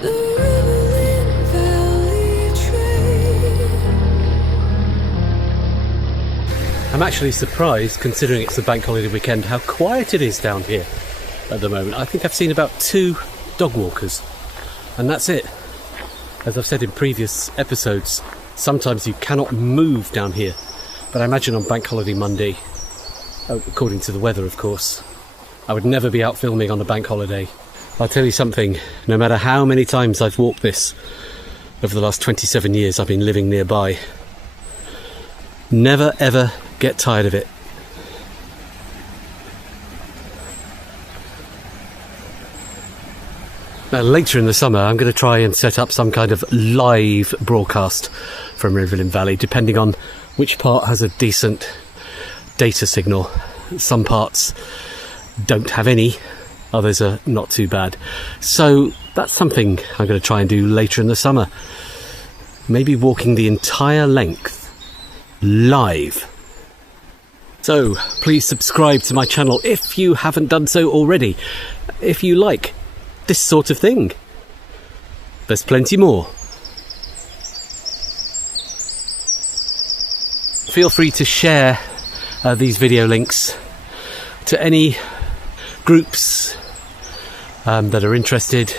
The Rivelin Valley Trail. I'm actually surprised, considering it's the bank holiday weekend, how quiet it is down here at the moment. I think I've seen about 2 dog walkers, and that's it. As I've said in previous episodes, sometimes you cannot move down here, but I imagine on bank holiday Monday, according to the weather of course, I would never be out filming on a bank holiday. I'll tell you something, no matter how many times I've walked this over the last 27 years I've been living nearby, never ever get tired of it. Now later in the summer I'm going to try and set up some kind of live broadcast from Rivelin Valley, depending on which part has a decent data signal. Some parts don't have any, others are not too bad. So that's something I'm going to try and do later in the summer. Maybe walking the entire length live. So please subscribe to my channel if you haven't done so already, if you like this sort of thing. There's plenty more. Feel free to share these video links to any groups that are interested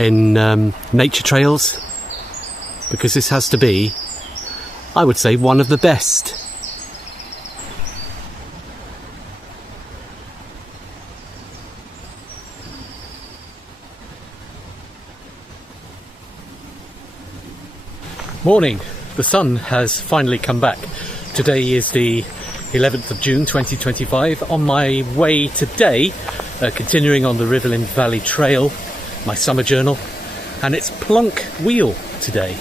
in nature trails, because this has to be, I would say, one of the best. Morning. The sun has finally come back. Today is the 11th of June 2025. On my way today, continuing on the Rivelin Valley Trail, my summer journal, and it's Plonk Wheel today.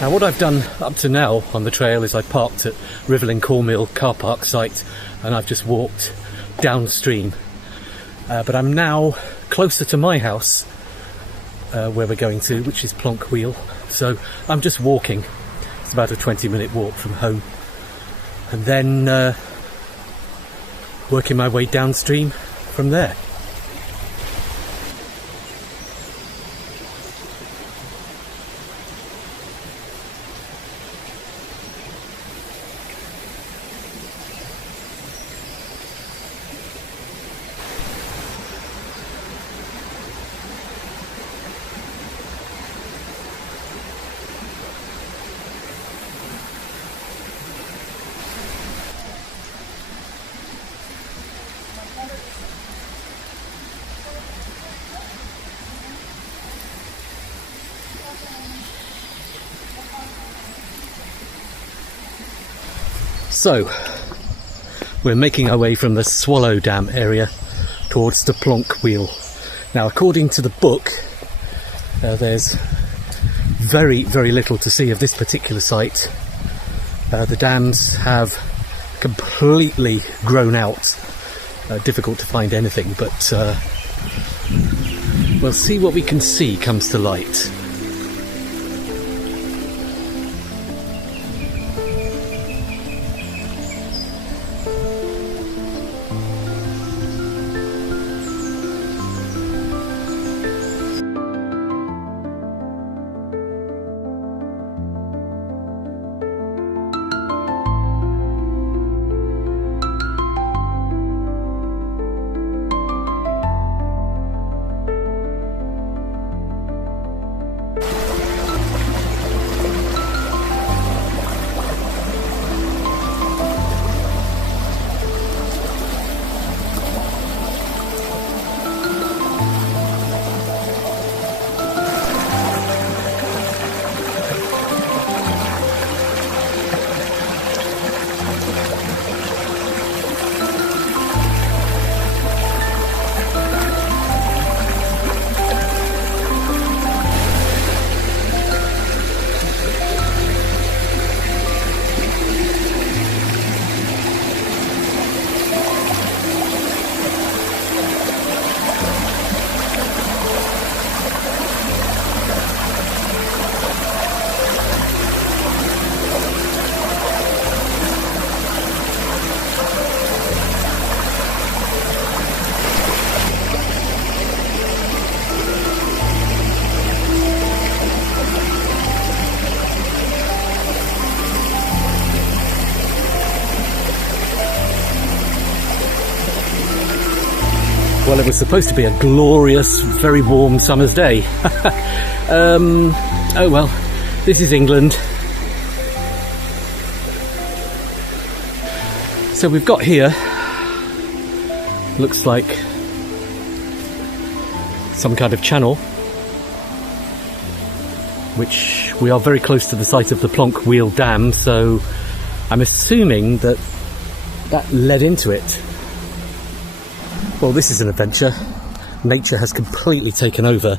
Now what I've done up to now on the trail is I parked at Rivelin Cornmill car park site and I've just walked downstream. But I'm now closer to my house, where we're going to, which is Plonk Wheel. So I'm just walking. It's about a 20-minute walk from home. And then working my way downstream from there. So, we're making our way from the Swallow Dam area towards the Plonk Wheel. Now, according to the book, there's very, very little to see of this particular site. The dams have completely grown out. Difficult to find anything, but we'll see what we can see comes to light. Well, it was supposed to be a glorious, very warm summer's day. Oh well, this is England. So we've got here, looks like some kind of channel, which we are very close to the site of the Plonk Wheel Dam, so I'm assuming that that led into it. Well, this is an adventure. Nature has completely taken over.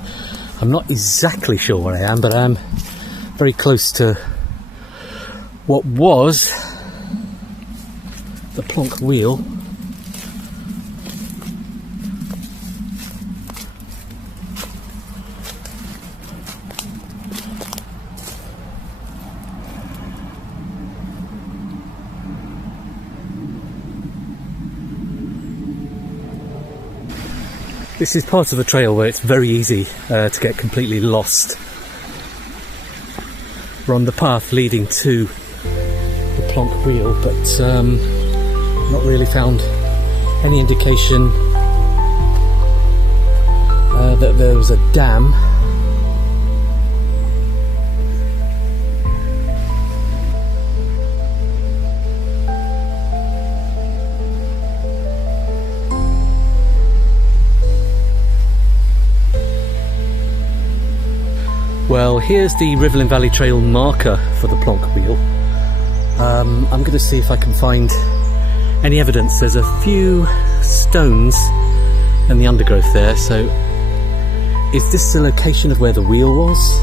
I'm not exactly sure where I am, but I am very close to what was the Plonk Wheel. This is part of the trail where it's very easy to get completely lost. We're on the path leading to the Plonk Wheel, but not really found any indication that there was a dam. Well, here's the Rivelin Valley Trail marker for the Plonk Wheel. I'm going to see if I can find any evidence. There's a few stones in the undergrowth there, so is this the location of where the wheel was?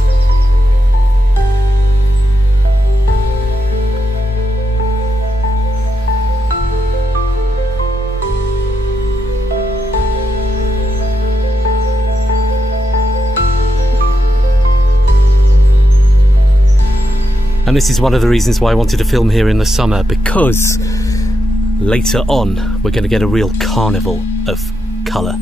And this is one of the reasons why I wanted to film here in the summer, because later on we're going to get a real carnival of colour.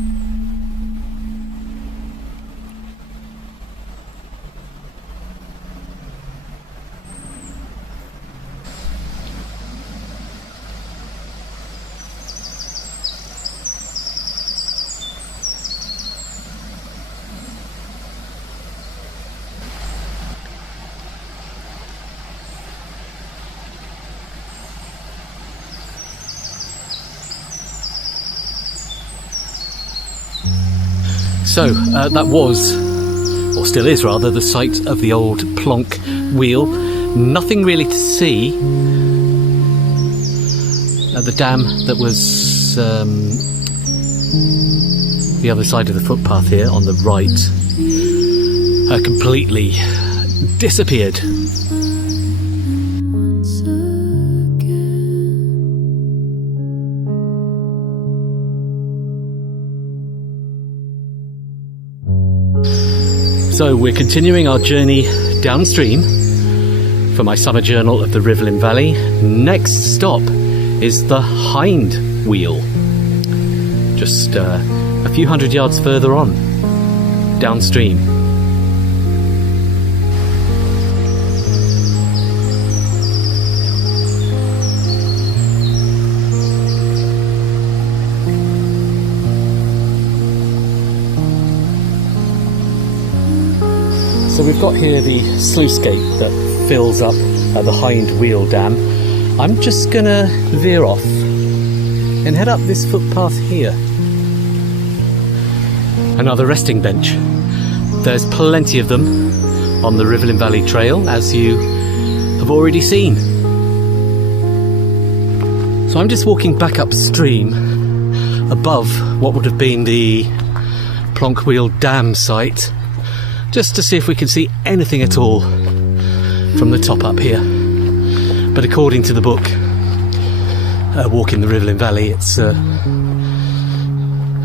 So that was, or still is rather, the site of the old Plonk Wheel. Nothing really to see the dam that was the other side of the footpath here on the right completely disappeared. Once again. So we're continuing our journey downstream for my summer journal of the Rivelin Valley. Next stop is the Hind Wheel, just a few hundred yards further on downstream. So we've got here the sluice gate that fills up the Hind Wheel Dam. I'm just gonna veer off and head up this footpath here. Another resting bench. There's plenty of them on the Rivelin Valley Trail, as you have already seen. So I'm just walking back upstream above what would have been the Plonk Wheel Dam site, just to see if we can see anything at all from the top up here. But according to the book, Walking the Rivelin Valley, it's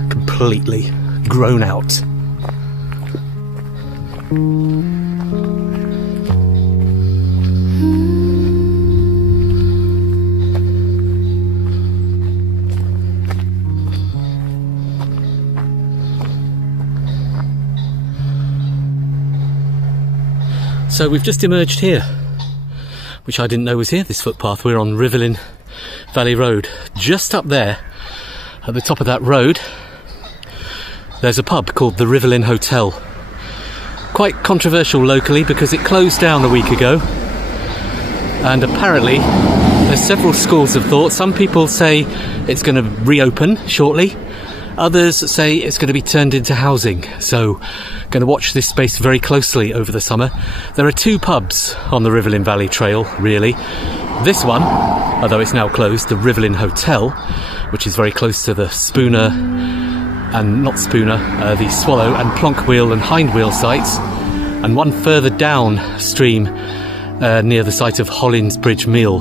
completely grown out. So we've just emerged here, which I didn't know was here, this footpath. We're on Rivelin Valley Road. Just up there, at the top of that road, there's a pub called the Rivelin Hotel. Quite controversial locally because it closed down a week ago. And apparently, there's several schools of thought. Some people say it's going to reopen shortly. Others say it's going to be turned into housing, so going to watch this space very closely over the summer. There are two pubs on the Rivelin Valley Trail, really. This one, although it's now closed, the Rivelin Hotel, which is very close to the Spooner, and not Spooner, the Swallow and Plonk Wheel and Hind Wheel sites, and one further downstream near the site of Malin Bridge Mill.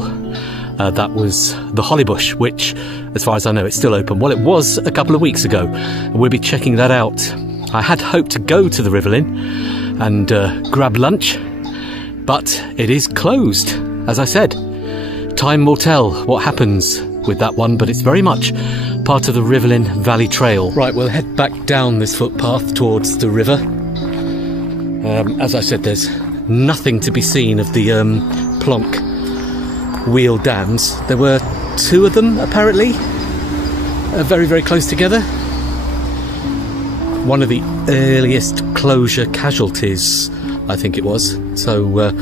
That was the Hollybush, which, as far as I know, it's still open. Well, it was a couple of weeks ago, and we'll be checking that out. I had hoped to go to the Rivelin and grab lunch, but it is closed, as I said. Time will tell what happens with that one, but it's very much part of the Rivelin Valley Trail. Right, we'll head back down this footpath towards the river. As I said, there's nothing to be seen of the Plonk Wheel dams. There were two of them, apparently, very, very close together. One of the earliest closure casualties, I think it was. So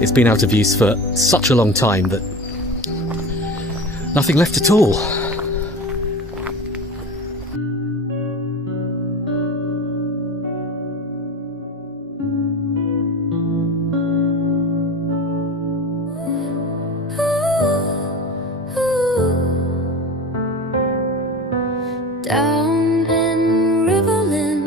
it's been out of use for such a long time that nothing left at all. Down in Rivelin,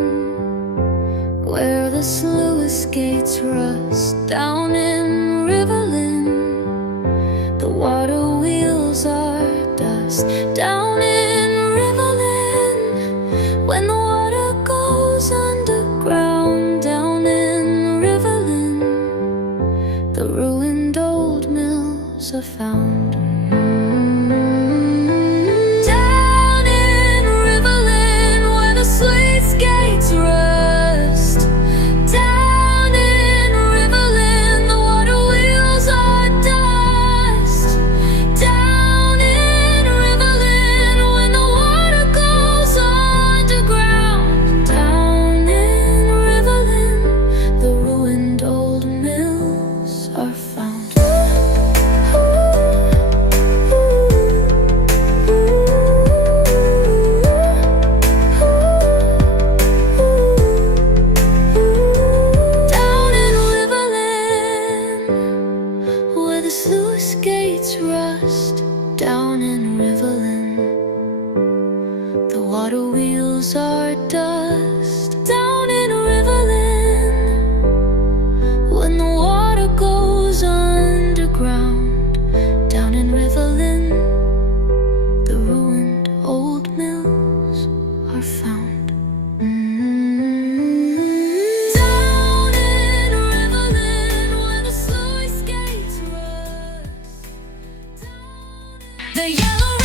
where the sluice gates rust. Down in Rivelin, the water wheels are dust. Down in Rivelin, when the water goes underground. Down in Rivelin, the ruined old mills are found. Down in Rivelin, the water wheels are dust. Down in Rivelin, when the water goes underground. Down in Rivelin, the ruined old mills are found. Down in Rivelin, where the sluice gates rust. The yellow